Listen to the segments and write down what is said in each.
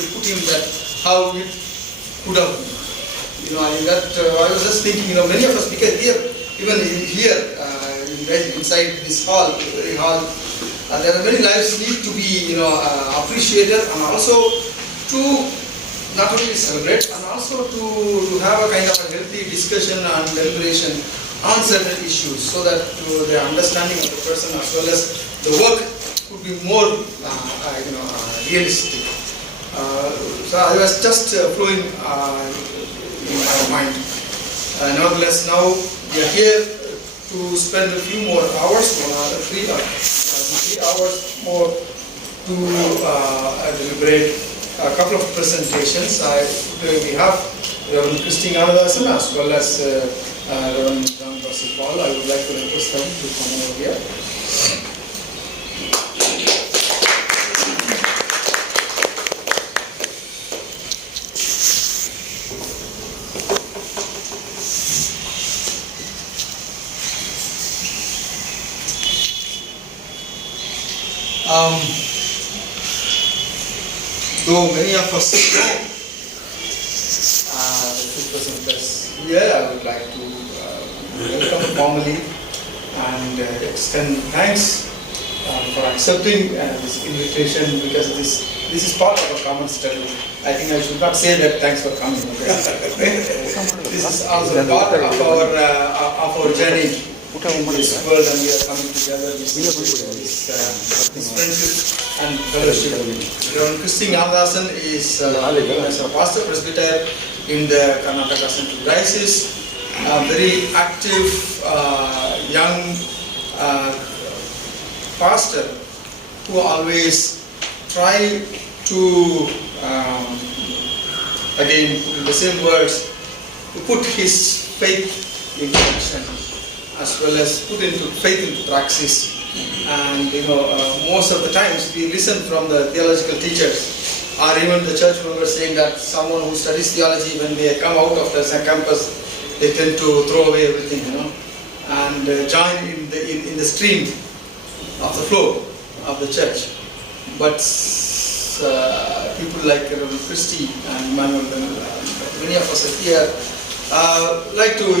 to put him that how it could have been. In that I was just thinking, many of us, because here, even here, inside this hall, very hall, there are many lives need to be, appreciated, and also to not only celebrate, and also to have a kind of a healthy discussion and deliberation on certain issues, so that the understanding of the person as well as the work could be more, realistic. So I was just flowing in my mind. Nevertheless, now we are here to spend a few more hours, 3 hours more, to deliberate a couple of presentations. We have Rev. CHRISTY GNANADASAN as well as Rev. Paul. I would like to request them to come over here. Though many of us know the presenters here, I would like to welcome formally and extend thanks for accepting this invitation, because this is part of a common study. I think I should not say that thanks for coming. Okay? This is also part of our journey in this world, and we are coming together with this friendship and fellowship. Rev. CHRISTY GNANADASAN is as a pastor presbyter in the Karnataka Central Diocese, a very active young pastor who always try to, again, put in the same words, to put his faith in action, as well as put faith into praxis. And most of the times we listen from the theological teachers or even the church members saying that someone who studies theology, when they come out of the campus, they tend to throw away everything, and join in the stream of the flow of the church. But people like Rev. CHRISTY and Emmanuel, many of us here, like to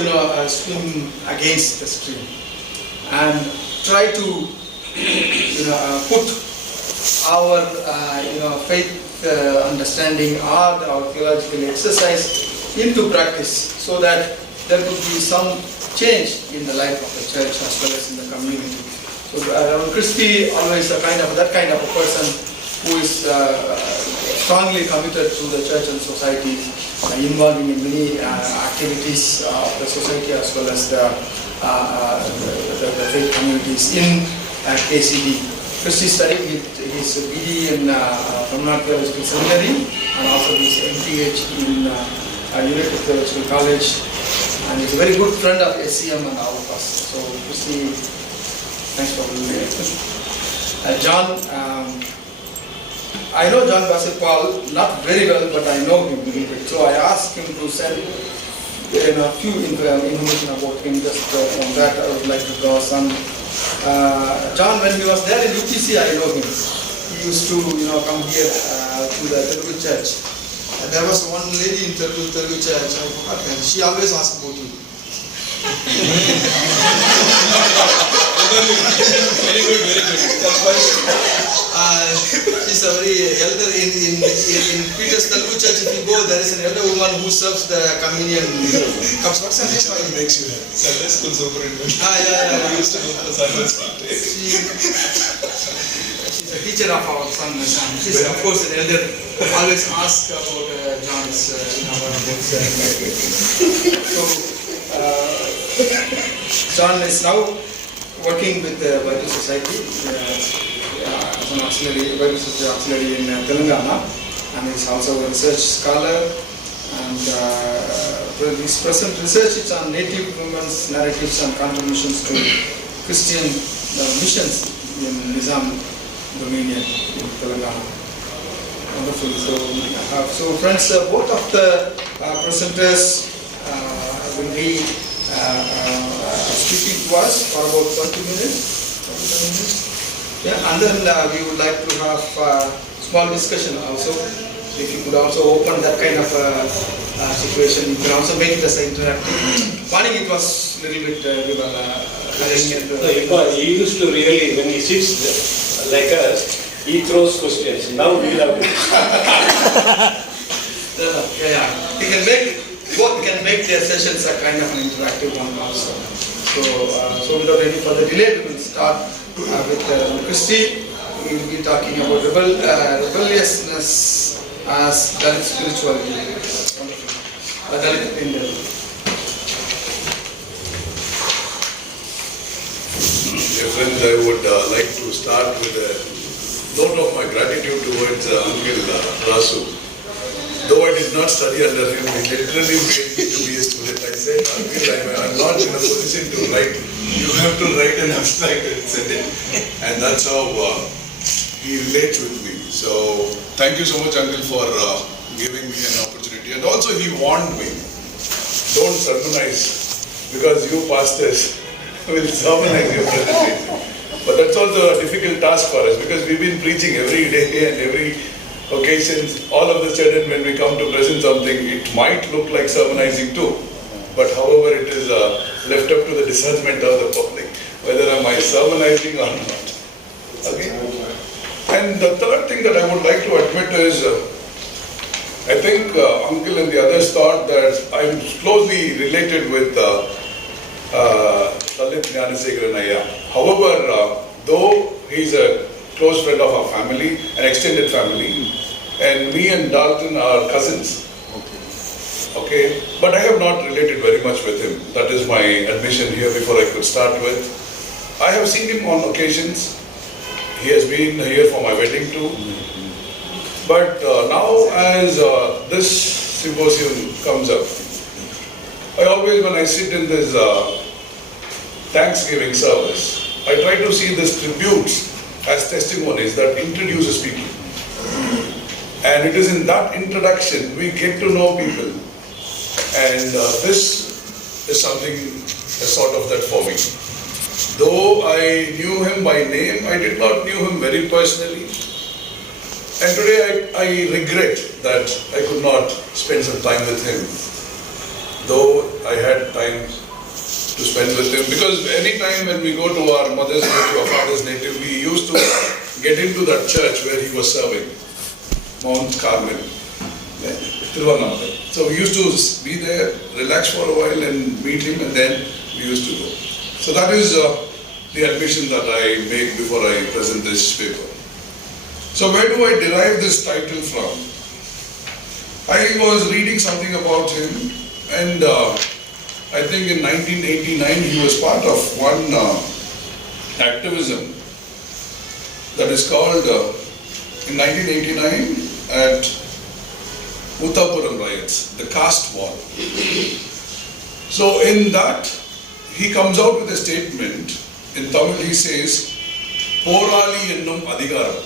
swim against the stream and try to put our faith understanding or our theological exercise into practice, so that there could be some change in the life of the church as well as in the community. So Rev. CHRISTY always that kind of a person who is strongly committed to the church and society, involving in many activities of the society as well as the faith communities in KCD. CHRISTY studied his BD in Tamil Theological Seminary, and also his MTH in United Theological College, and he's a very good friend of SCM and all of us. So CHRISTY, thanks for being here. John, I know John Paul not very well, but I know him a little bit. So I asked him to send a few information about him. Just from that, I would like to draw some. John, when he was there in UPC, I know him. He used to, come here to the Telugu church. And there was one lady in Telugu church, I forgot her. She always asked about you. Very good, very good. She's a very elder in Peter's Telugu church. If you go, there is an elder woman who serves the communion cups. What's her name? Makes you happy. Sunday school superintendent. Yeah. We used to go to the Sunday school. She's a teacher of our son. She's of course an elder. Always ask about John's So John is now working with the Bible Society as an auxiliary, Bible Society auxiliary in Telangana, and is also a research scholar. And his present research is on Native women's narratives and contributions to Christian missions in Nizam Dominion in Telangana. Wonderful. So friends, both of the presenters will be speaking to us for about 20 minutes. Yeah, and then we would like to have a small discussion also if you could also open that kind of situation, you can also make it as an interactive. Morning it was a little bit He used to really, when he sits like us, he throws questions. Now we have to. He can make, both can make their sessions a kind of an interactive one also. So without any further delay, we will start with Christy. We will be talking about rebelliousness as Dalit spirituality. Dalit in the Dear friends, I would like to start with a note of my gratitude towards Uncle Rasu. Though I did not study under him, he literally made me to be a student. I said, Uncle, I'm not in a position to write. You have to write an abstract and send it. And that's how he relates with me. So, thank you so much, Uncle, for giving me an opportunity. And also, he warned me, don't sermonize, because you pastors will sermonize your presentation. But that's also a difficult task for us, because we've been preaching every day and every occasion. All of a sudden, when we come to present something, it might look like sermonizing too. But however, it is left up to the discernment of the public, whether am I sermonizing or not. Okay? And the third thing that I would like to admit is, I think Uncle and the others thought that I'm closely related with Dalit GNANASEKARAN Ayya. However, though he's a close friend of our family, an extended family, and me and Dalton are cousins. Okay, but I have not related very much with him. That is my admission here before I could start with. I have seen him on occasions. He has been here for my wedding too. But now as this symposium comes up, I always, when I sit in this Thanksgiving service, I try to see these tributes as testimonies that introduces people. And it is in that introduction we get to know people. And this is something, a sort of that for me. Though I knew him by name, I did not know him very personally. And today I regret that I could not spend some time with him. Though I had time to spend with him. Because any time when we go to our mother's native or father's native, we used to get into that church where he was serving, Mount Carmel, Tiruvannamalai. So we used to be there, relax for a while and meet him, and then we used to go. So that is the admission that I make before I present this paper. So where do I derive this title from? I was reading something about him, and I think in 1989 he was part of one activism that is called, in 1989 at Uttapuram riots, the caste war. So in that, he comes out with a statement. In Tamil he says, Porali ennum adhigaram.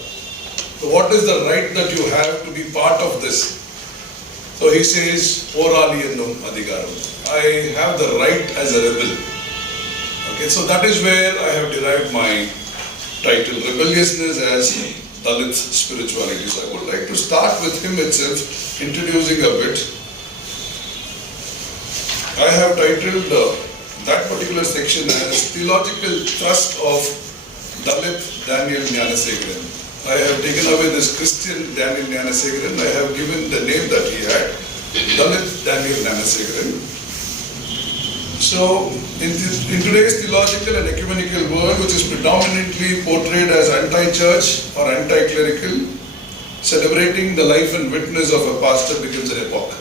So what is the right that you have to be part of this? So he says, Porali ennum adhigaram. I have the right as a rebel. Okay, so that is where I have derived my title, Rebelliousness as Dalit Spirituality. So I would like to start with him itself, introducing a bit. I have titled that particular section as Theological Thrust of Dalit Daniel GNANASEKARAN. I have taken away this Christian Daniel GNANASEKARAN. I have given the name that he had, Dalit Daniel GNANASEKARAN. So, in today's theological and ecumenical world, which is predominantly portrayed as anti-church or anti-clerical, celebrating the life and witness of a pastor becomes an epoch.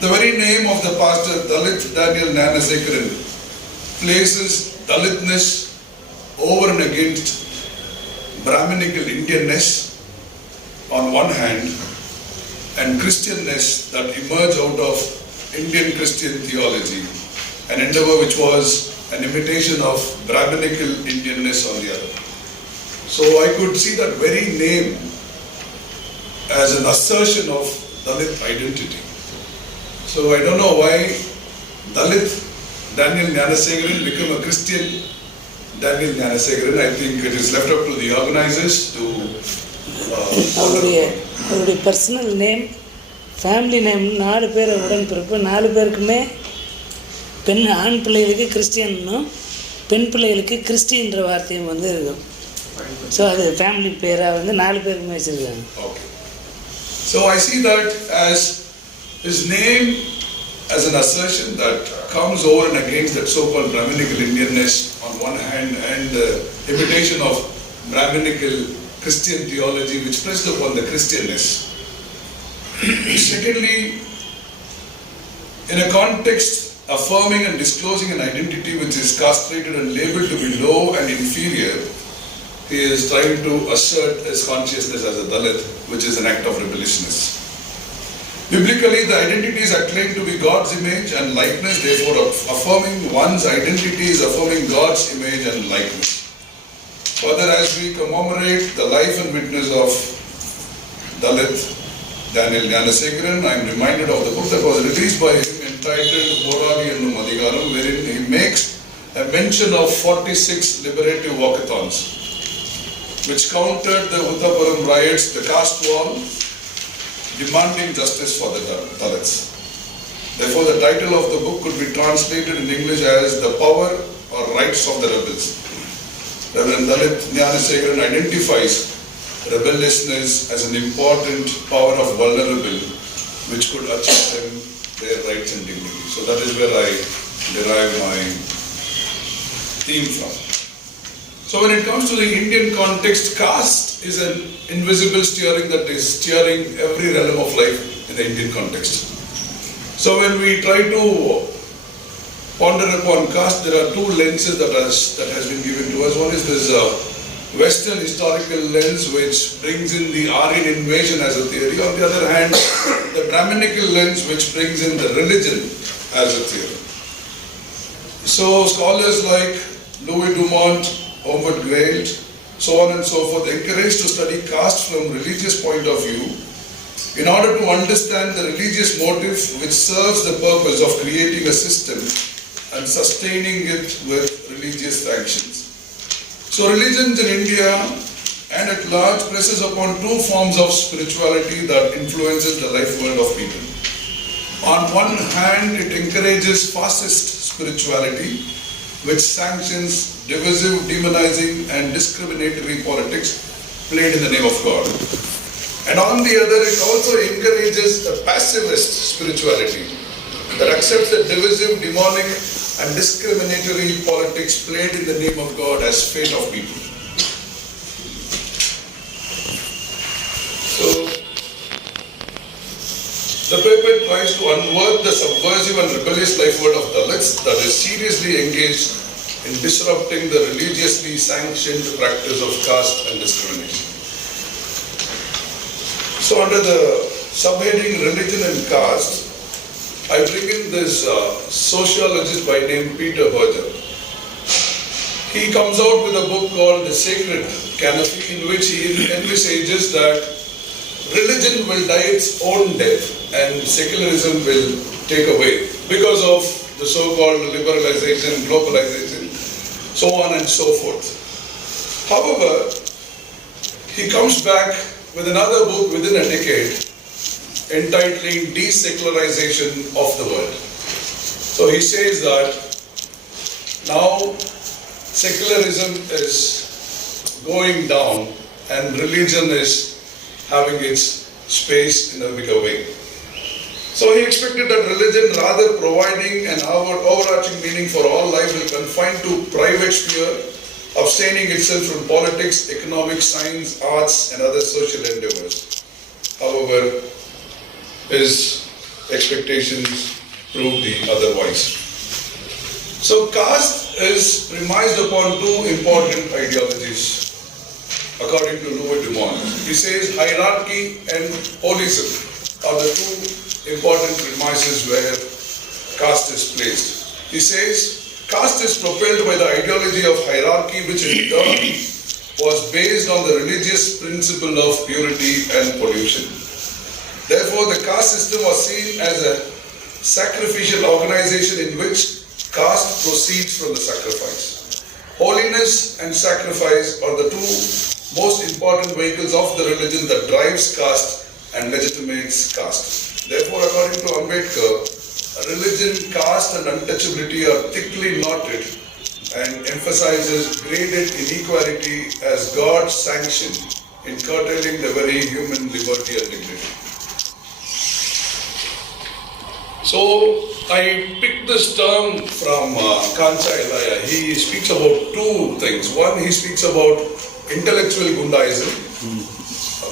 The very name of the pastor, Dalit Daniel GNANASEKARAN, places Dalitness over and against Brahminical Indianness on one hand, and Christianness that emerged out of Indian Christian theology, an endeavor which was an imitation of Brahminical Indianness on the other. So I could see that very name as an assertion of Dalit identity. So I don't know why Dalit Daniel GNANASEKARAN became a Christian Daniel GNANASEKARAN. I think it is left up to the organizers to அவருடைய personal name, family name, 4 பேர் உடன்பிறப்பு, 4 பேருக்குமே ஆண் பிள்ளைகளுக்கு கிறிஸ்டியன்னும் பெண் பிள்ளைகளுக்கு கிறிஸ்டின்ற வார்த்தையும் வந்து இருக்கும். ஸோ அது ஃபேமிலி பேராக வந்து 4 பேருக்குமே வச்சுருக்காங்க. Okay. So I see that as his name as an assertion that comes over and against that so-called Brahminical Indianness on one hand and the imitation of Brahminical Christian theology which pressed upon the Christianness. Secondly, in a context affirming and disclosing an identity which is castrated and labeled to be low and inferior, he is trying to assert his consciousness as a Dalit, which is an act of rebelliousness. Biblically, the identities are claimed to be God's image and likeness, therefore affirming one's identity is affirming God's image and likeness. Further, as we commemorate the life and witness of Dalit Daniel GNANASEKARAN, I am reminded of the book that was released by him entitled Porali Ennum Adhigaram, wherein he makes a mention of 46 liberative walkathons, which countered the Uttapuram riots, the caste wall, demanding justice for the Dalits. Therefore, the title of the book could be translated in English as The Power or Rights of the Rebels. Reverend Dalit GNANASEKARAN identifies rebelliousness as an important power of vulnerable which could achieve them their rights and dignity. So that is where I derive my theme from. So when it comes to the Indian context, caste is an invisible steering that is steering every realm of life in the Indian context. So when we try to ponder upon caste, there are 2 lenses that has been given to us. One is this Western historical lens which brings in the Aryan invasion as a theory. On the other hand, the Brahminical lens which brings in the religion as a theory. So scholars like Louis Dumont, Homeward Grailed, so on and so forth, encouraged to study caste from religious point of view in order to understand the religious motive which serves the purpose of creating a system and sustaining it with religious sanctions. So religions in India and at large presses upon 2 forms of spirituality that influences the life world of people. On one hand, it encourages fascist spirituality, which sanctions divisive, demonizing and discriminatory politics played in the name of God. And on the other, it also encourages a pacifist spirituality that accepts the divisive, demonic and discriminatory politics played in the name of God as fate of people. So, the paper tries to unearth the subversive and rebellious life world of Dalits that is seriously engaged in disrupting the religiously sanctioned practice of caste and discrimination. So under the subheading Religion and Caste, I bring in this sociologist by name Peter Berger. He comes out with a book called The Sacred Canopy, in which he envisages that religion will die its own death and secularism will take away because of the so-called liberalization, globalization, so on and so forth. However, he comes back with another book within a decade entitling Desecularization of the World. So he says that now secularism is going down and religion is having its space in a bigger way. So he expected that religion, rather providing an overarching meaning for all life, will confine to private sphere, abstaining itself from politics, economics, science, arts and other social endeavors. However, his expectations proved the otherwise. So caste is premised upon 2 important ideologies according to Louis Dumont. He says hierarchy and holism are the 2 important premises where caste is placed. He says caste is propelled by the ideology of hierarchy, which in turn was based on the religious principle of purity and pollution. Therefore, the caste system was seen as a sacrificial organization in which caste proceeds from the sacrifice. Holiness and sacrifice are the 2 most important vehicles of the religion that drives caste and legitimates caste. Therefore, according to Ambedkar, religion, caste and untouchability are thickly knotted and emphasizes graded inequality as God's sanction in curtailing the very human liberty and dignity. So, I picked this term from Kancha Ilaya. He speaks about two things. One, he speaks about intellectual Gundaism.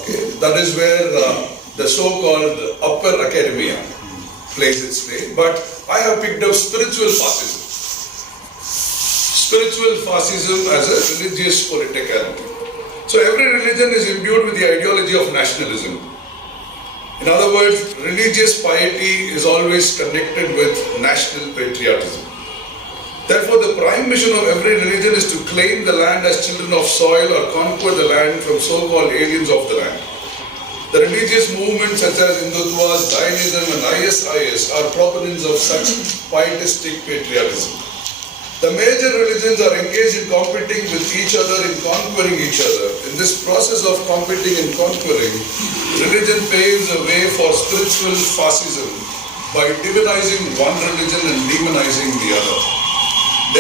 Okay, that is where the so-called upper academia plays its way. But I have picked up spiritual fascism. Spiritual fascism as a religious politicality. So every religion is imbued with the ideology of nationalism. In other words, religious piety is always connected with national patriotism. Therefore, the prime mission of every religion is to claim the land as children of soil or conquer the land from so-called aliens of the land. The religious movements such as Hindutva, Jainism and ISIS are proponents of such pietistic patriotism. The major religions are engaged in competing with each other in conquering each other. In this process of competing and conquering, religion paves a way for spiritual fascism by divinizing one religion and demonizing the other.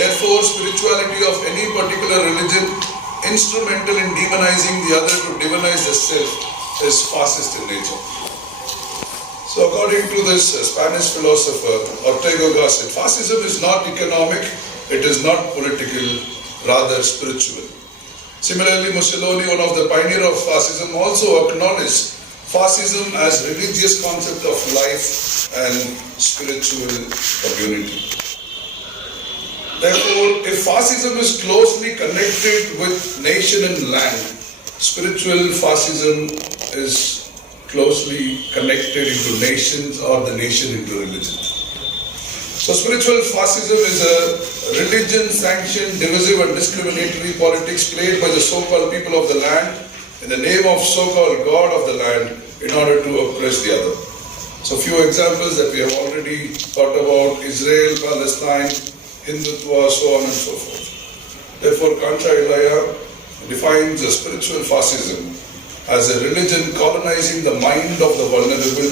Therefore, spirituality of any particular religion, instrumental in demonizing the other to divinize the self, is fascist in nature. So according to this Spanish philosopher Ortega Gasset, fascism is not economic, it is not political, rather spiritual. Similarly, Mussolini, one of the pioneers of fascism, also acknowledged fascism as religious concept of life and spiritual community. Therefore, if fascism is closely connected with nation and land, spiritual fascism is closely connected into nations or the nation into religion. So spiritual fascism is a religion-sanctioned, divisive and discriminatory politics played by the so-called people of the land in the name of so-called God of the land in order to oppress the other. So few examples that we have already thought about: Israel, Palestine, Hindutva, so on and so forth. Therefore, Kancha Ilaya defines a spiritual fascism as a religion colonizing the mind of the vulnerable,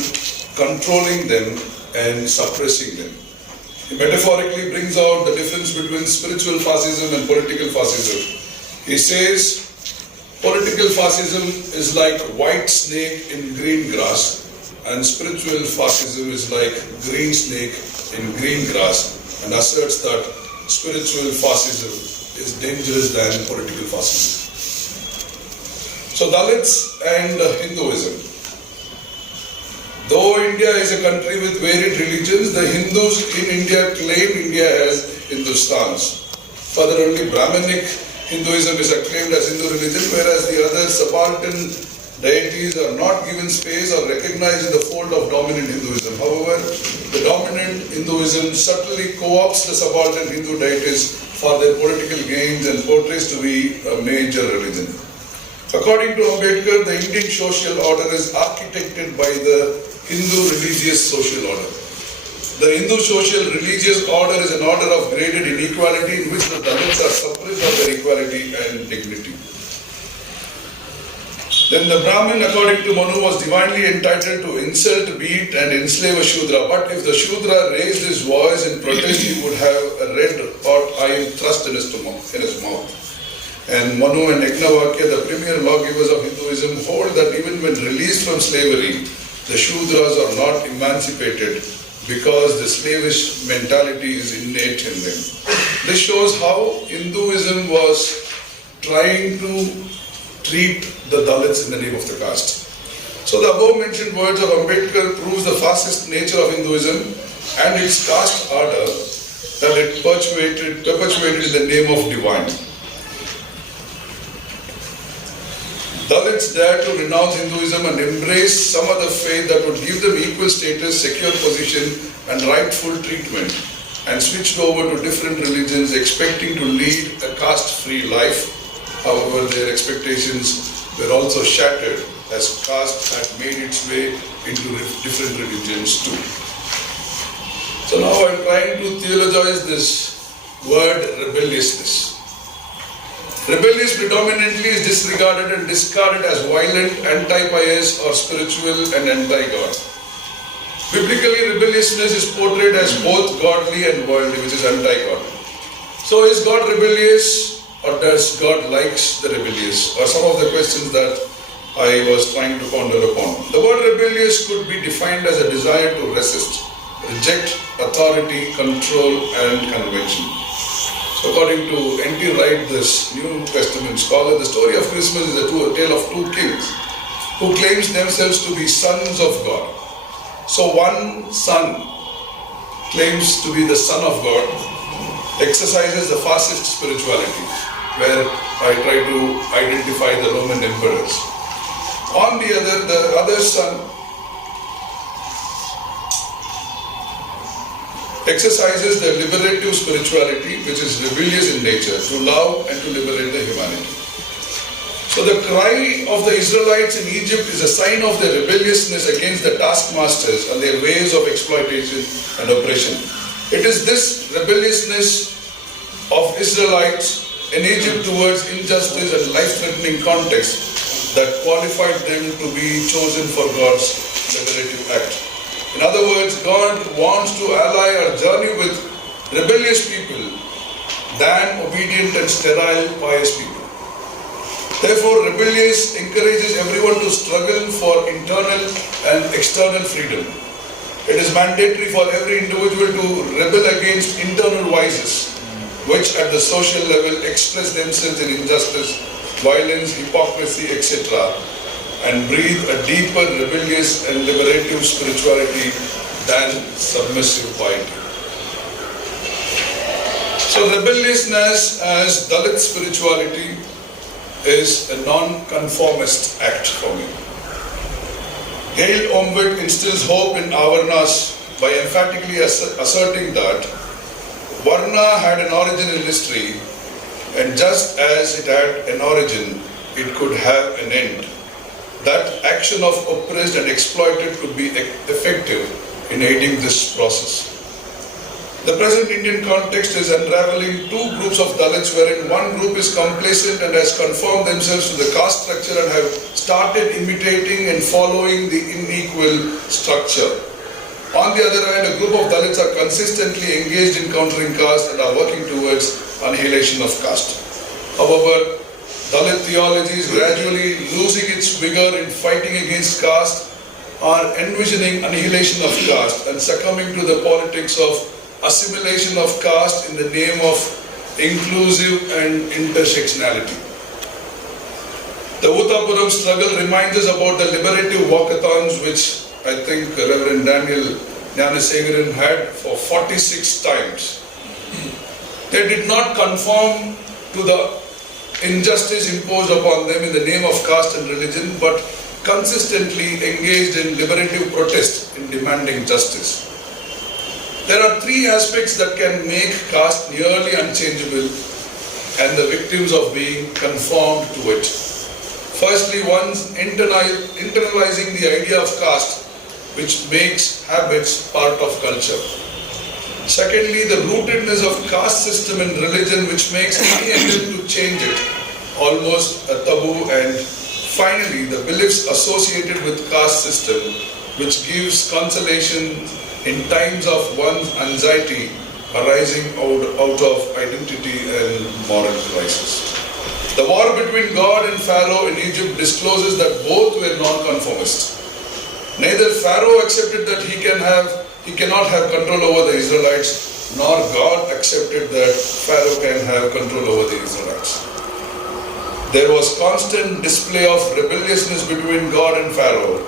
controlling them and suppressing them. He metaphorically brings out the difference between spiritual fascism and political fascism. He says, political fascism is like white snake in green grass, and spiritual fascism is like green snake in green grass, and asserts that spiritual fascism is dangerous than political fascism. So Dalits and Hinduism. Though India is a country with varied religions, the Hindus in India claim India as Hindustans. Further, only Brahminic Hinduism is acclaimed as Hindu religion, whereas the other subaltern deities are not given space or recognized in the fold of dominant Hinduism. However, the dominant Hinduism subtly co-opts the subaltern Hindu deities for their political gains and portrays to be a major religion. According to Ambedkar, the Indian social order is architected by the Hindu religious social order. The Hindu social religious order is an order of graded inequality in which the Dalits are suppressed of their equality and dignity. Then the Brahmin, according to Manu, was divinely entitled to insult, beat and enslave a Shudra. But if the Shudra raised his voice in protest, he would have a red hot iron thrust in his mouth. And Manu and Yagnavakya, the premier lawgivers of Hinduism, hold that even when released from slavery, the Shudras are not emancipated because the slavish mentality is innate in them. This shows how Hinduism was trying to treat the Dalits in the name of the caste. So the above mentioned words of Ambedkar proves the fascist nature of Hinduism and its caste order that it perpetuated in the name of divine. Dalits dare to renounce Hinduism and embrace some other faith that would give them equal status, secure position and rightful treatment, and switched over to different religions expecting to lead a caste-free life. However, their expectations were also shattered as caste had made its way into different religions too. So now I am trying to theologize this word rebelliousness. Rebellious predominantly is disregarded and discarded as violent, anti-pious or spiritual and anti-God. Biblically, rebelliousness is portrayed as both godly and worldly, which is anti-God. So is God rebellious, or does God likes the rebellious? Or some of the questions that I was trying to ponder upon. The word rebellious could be defined as a desire to resist, reject authority, control and convention. So according to N.T. Wright, this New Testament scholar, the story of Christmas is a tale of two kings who claims themselves to be sons of God. So one son claims to be the son of God, exercises the fascist spirituality, where I try to identify the Roman emperors. On the other son exercises the liberative spirituality, which is rebellious in nature, to love and to liberate the humanity. So the cry of the Israelites in Egypt is a sign of their rebelliousness against the taskmasters and their ways of exploitation and oppression. It is this rebelliousness of Israelites in Egypt towards injustice and life-threatening context that qualified them to be chosen for God's liberative act. In other words, God wants to ally or journey with rebellious people than obedient and sterile pious people. Therefore, rebellious encourages everyone to struggle for internal and external freedom. It is mandatory for every individual to rebel against internal vices, which at the social level express themselves in injustice, violence, hypocrisy, etc., and breathe a deeper rebellious and liberative spirituality than submissive piety. So rebelliousness as Dalit spirituality is a non-conformist act for me. Gail Omvik instills hope in Avarnas by emphatically asserting that Varna had an origin in history, and just as it had an origin, it could have an end. That action of oppressed and exploited could be effective in aiding this process. The present Indian context is unraveling two groups of Dalits, wherein one group is complacent and has conformed themselves to the caste structure and have started imitating and following the unequal structure. On the other hand, a group of Dalits are consistently engaged in countering caste and are working towards annihilation of caste. However, Dalit theology is gradually losing its vigor in fighting against caste, or envisioning annihilation of caste and succumbing to the politics of assimilation of caste in the name of inclusive and intersectionality. The Uttapuram struggle reminds us about the liberative walkathons, which I think Reverend Daniel GNANASEKARAN had for 46 times. They did not conform to the injustice imposed upon them in the name of caste and religion, but consistently engaged in liberative protest in demanding justice. There are three aspects that can make caste nearly unchangeable and the victims of being conformed to it. Firstly, one's internalizing the idea of caste, which makes habits part of culture. Secondly, the rootedness of caste system in religion, which makes any attempt to change it almost a taboo. And finally, the beliefs associated with caste system, which gives consolation in times of one's anxiety arising out of identity and moral crisis. The war between God and Pharaoh in Egypt discloses that both were non-conformist. Neither Pharaoh accepted that he cannot have control over the Israelites, nor God accepted that Pharaoh can have control over the Israelites. There was constant display of rebelliousness between God and Pharaoh,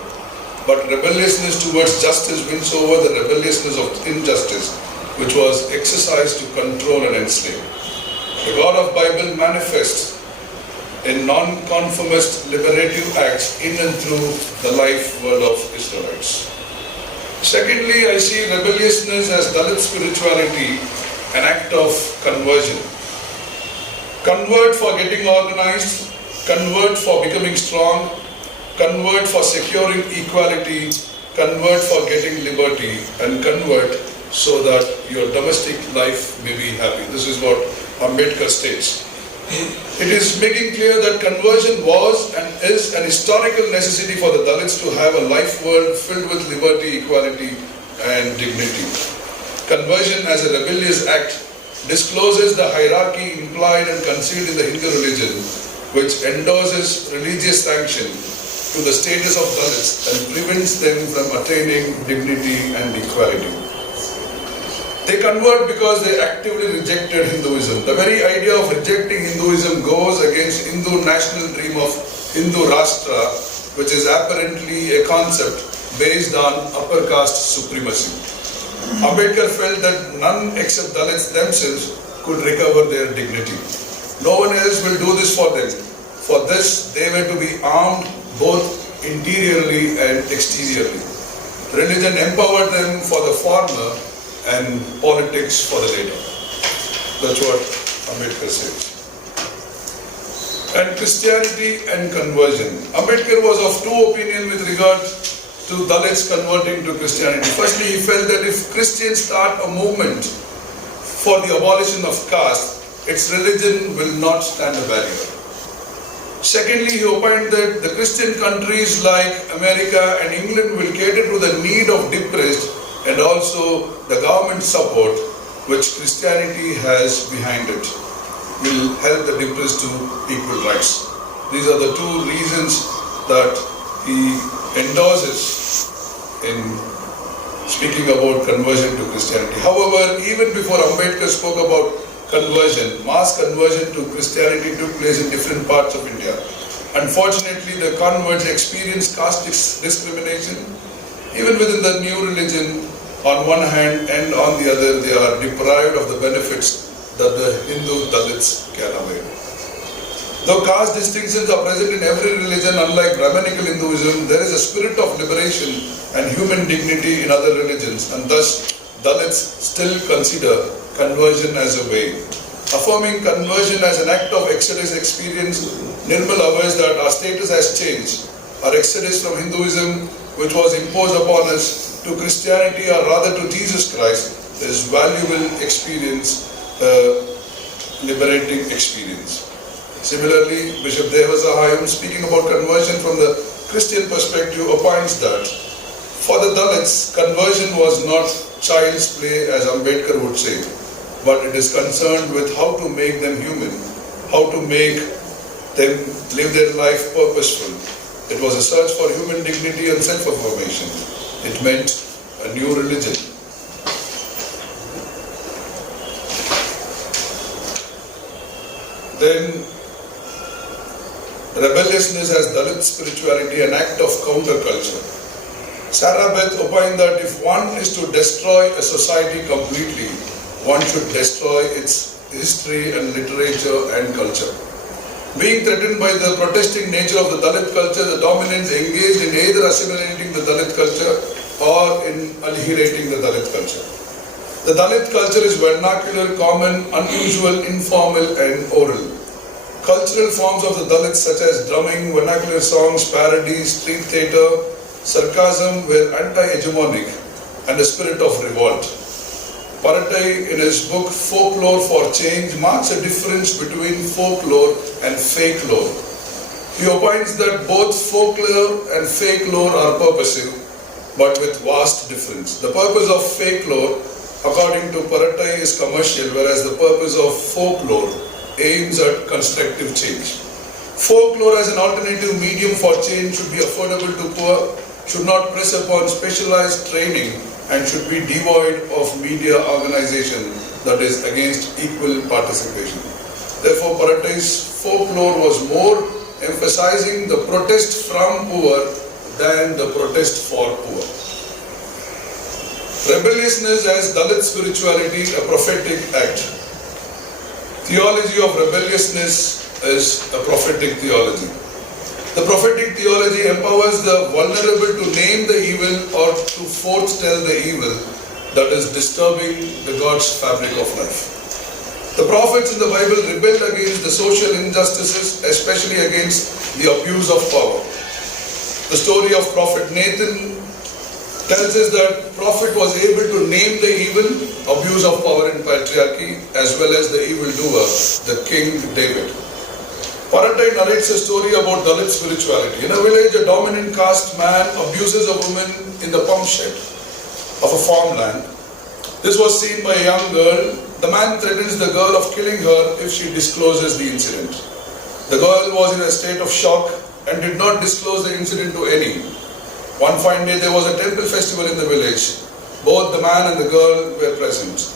but rebelliousness towards justice wins over the rebelliousness of injustice, which was exercised to control and enslave. The God of Bible manifests in non-conformist liberative acts in and through the life world of Israelites. Secondly, I see rebelliousness as Dalit spirituality, an act of conversion. Convert for getting organized, convert for becoming strong, convert for securing equality, convert for getting liberty, and convert so that your domestic life may be happy. This is what Ambedkar states. It is making clear that conversion was and is an historical necessity for the Dalits to have a life world filled with liberty, equality and dignity. Conversion as a rebellious act discloses the hierarchy implied and concealed in the Hindu religion, which endorses religious sanction to the status of Dalits and prevents them from attaining dignity and equality. They convert because they actively rejected Hinduism. The very idea of rejecting Hinduism goes against Hindu national dream of Hindu Rashtra, which is apparently a concept based on upper caste supremacy. Ambedkar felt that none except Dalits themselves could recover their dignity. No one else will do this for them. For this, they were to be armed both interiorly and exteriorly. Religion empowered them for the former and politics for the later. That's what Ambedkar says. And Christianity and conversion. Ambedkar was of two opinions with regard to Dalits converting to Christianity. Firstly, he felt that if Christians start a movement for the abolition of caste, its religion will not stand a barrier. Secondly, he opined that the Christian countries like America and England will cater to the need of depressed and also the government support which Christianity has behind it will help the depressed to equal rights. These are the two reasons that he endorses in speaking about conversion to Christianity. However, even before Ambedkar spoke about conversion, mass conversion to Christianity took place in different parts of India. Unfortunately, the converts experienced caste discrimination. Even within the new religion, on one hand and on the other, they are deprived of the benefits that the Hindu Dalits can avail. Though caste distinctions are present in every religion, unlike Brahmanical Hinduism, there is a spirit of liberation and human dignity in other religions, and thus Dalits still consider conversion as a way. Affirming conversion as an act of exodus experience, Nirmal avows that our status has changed. Our exodus from Hinduism, which was imposed upon us, to Christianity or rather to Jesus Christ, is valuable experience, liberating experience. Similarly, Bishop Devasahayam, speaking about conversion from the Christian perspective, opines that for the Dalits, conversion was not child's play as Ambedkar would say, but it is concerned with how to make them human, how to make them live their life purposeful. It was a search for human dignity and self-affirmation. It meant a new religion. Then, rebelliousness as Dalit spirituality, an act of counterculture. Sarah Beth opined that if one is to destroy a society completely, one should destroy its history and literature and culture. Being threatened by the protesting nature of the Dalit culture, the dominants engaged in either assimilating the Dalit culture or in annihilating the Dalit culture. The Dalit culture is vernacular, common, unusual, informal and oral. Cultural forms of the Dalits such as drumming, vernacular songs, parodies, street theatre, sarcasm were anti-hegemonic and a spirit of revolt. Paratai, in his book Folklore for Change, marks a difference between folklore and fake lore. He opines that both folklore and fake lore are purposive, but with vast difference. The purpose of fake lore, according to Paratai, is commercial, whereas the purpose of folklore aims at constructive change. Folklore as an alternative medium for change should be affordable to poor, should not press upon specialized training, and should be devoid of media organization that is against equal participation. Therefore, Paratai's folklore was more emphasizing the protest from poor than the protest for poor. Rebelliousness as Dalit spirituality, a prophetic act. Theology of rebelliousness is a prophetic theology. The prophetic theology empowers the vulnerable to name the evil or to foretell the evil that is disturbing the God's fabric of life. The prophets in the Bible rebelled against the social injustices, especially against the abuse of power. The story of Prophet Nathan tells us that prophet was able to name the evil abuse of power and patriarchy, as well as the evildoer, the King David. Paratai narrates a story about Dalit spirituality. In a village, a dominant caste man abuses a woman in the pump shed of a farmland. This was seen by a young girl. The man threatens the girl of killing her if she discloses the incident. The girl was in a state of shock and did not disclose the incident to any. One fine day there was a temple festival in the village. Both the man and the girl were present.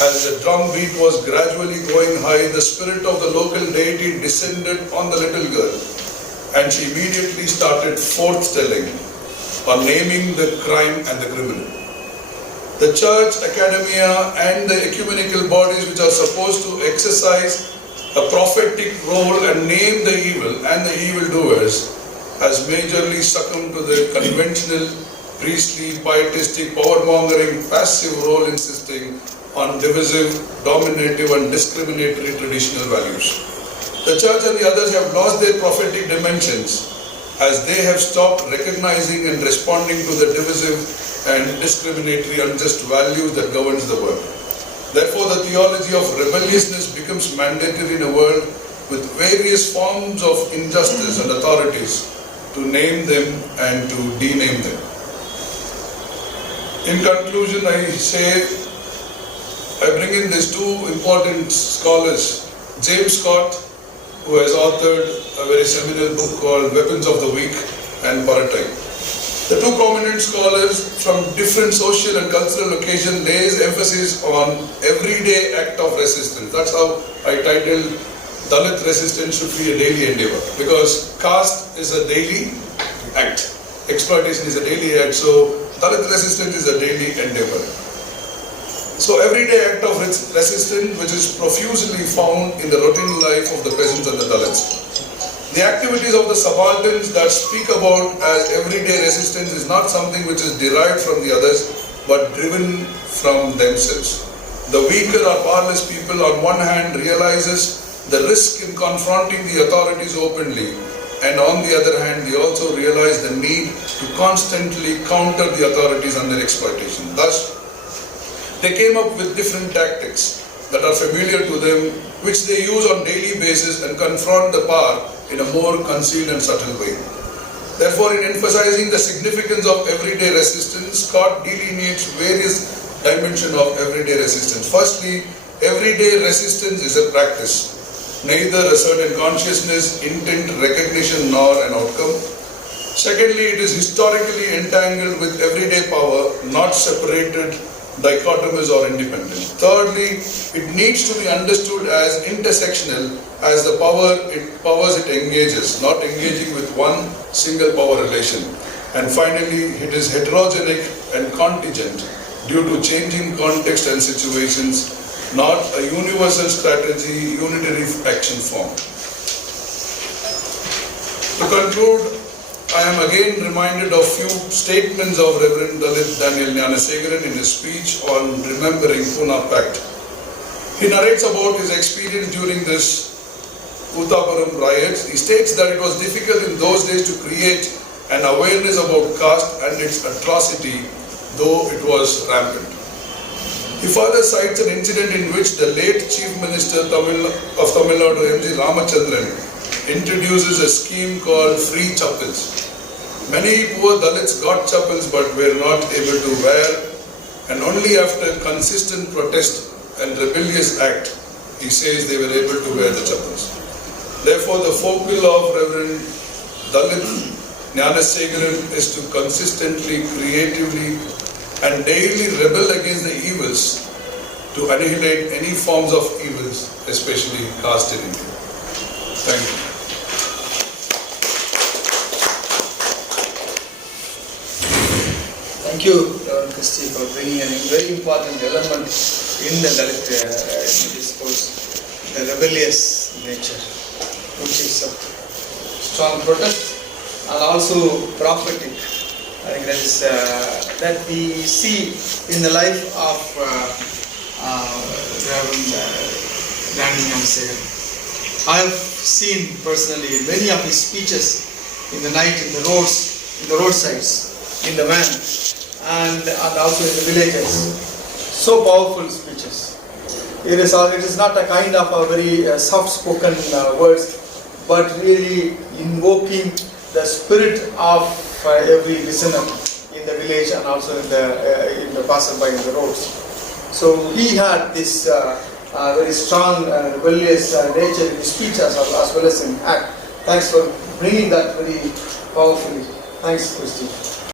As the drum beat was gradually going high, the spirit of the local deity descended on the little girl, and she immediately started forth-telling or naming the crime and the criminal. The church, academia and the ecumenical bodies which are supposed to exercise a prophetic role and name the evil and the evildoers has majorly succumbed to the conventional, priestly, pietistic, power-mongering, passive role insisting on divisive, dominative and discriminatory traditional values. The church and the others have lost their prophetic dimensions as they have stopped recognizing and responding to the divisive and discriminatory unjust values that governs the world. Therefore, the theology of rebelliousness becomes mandatory in a world with various forms of injustice and authorities to name them and to dename them. In conclusion, I bring in these two important scholars, James Scott, who has authored a very seminal book called Weapons of the Weak, and Paratai. The two prominent scholars from different social and cultural occasions lays emphasis on everyday act of resistance. That's how I titled Dalit resistance should be a daily endeavor, because caste is a daily act, exploitation is a daily act, so Dalit resistance is a daily endeavor. So everyday act of resistance which is profusely found in the routine life of the peasants and the Dalits. The activities of the subalterns that speak about as everyday resistance is not something which is derived from the others but driven from themselves. The weaker or powerless people on one hand realizes the risk in confronting the authorities openly, and on the other hand they also realize the need to constantly counter the authorities and their exploitation. Thus, they came up with different tactics that are familiar to them, which they use on daily basis and confront the power in a more concealed and subtle way. Therefore, in emphasizing the significance of everyday resistance, Scott delineates various dimensions of everyday resistance. Firstly, everyday resistance is a practice, neither a certain consciousness, intent, recognition, nor an outcome. Secondly, it is historically entangled with everyday power, not separated, dichotomous or independent. Thirdly, it needs to be understood as intersectional as the powers it engages, not engaging with one single power relation. And finally, it is heterogenic and contingent due to changing context and situations, not a universal strategy, unitary action form. To conclude, I am again reminded of few statements of Reverend Dalit Daniel GNANASEKARAN in his speech on remembering Pune Pact. He narrates about his experience during this Uttapuram riots. He states that it was difficult in those days to create an awareness about caste and its atrocity, though it was rampant. He further cites an incident in which the late Chief Minister of Tamil Nadu, M.G. Ramachandran, introduces a scheme called free chappals. Many poor Dalits got chappals but were not able to wear, and only after consistent protest and rebellious act, he says they were able to wear the chappals. Therefore, the focal of Reverend Dalit GNANASEKARAN is to consistently, creatively and daily rebel against the evils, to annihilate any forms of evils, especially caste in India. Thank you. Thank you, CHRISTY, for bringing a very important element in the Dalit discourse, the rebellious nature, which is a strong protest and also prophetic. I think that is that we see in the life of Reverend Daniel GNANASEKARAN. I have seen personally many of his speeches in the night, in the roads, in the roadsides, in the van, and also in the villages. so powerful speeches. It is not a kind of a very soft-spoken words, but really invoking the spirit of every listener in the village and also in the passerby in the roads. So he had this very strong rebellious nature in his speech as well as in act. Thanks for bringing that very powerfully. Thanks, Christy.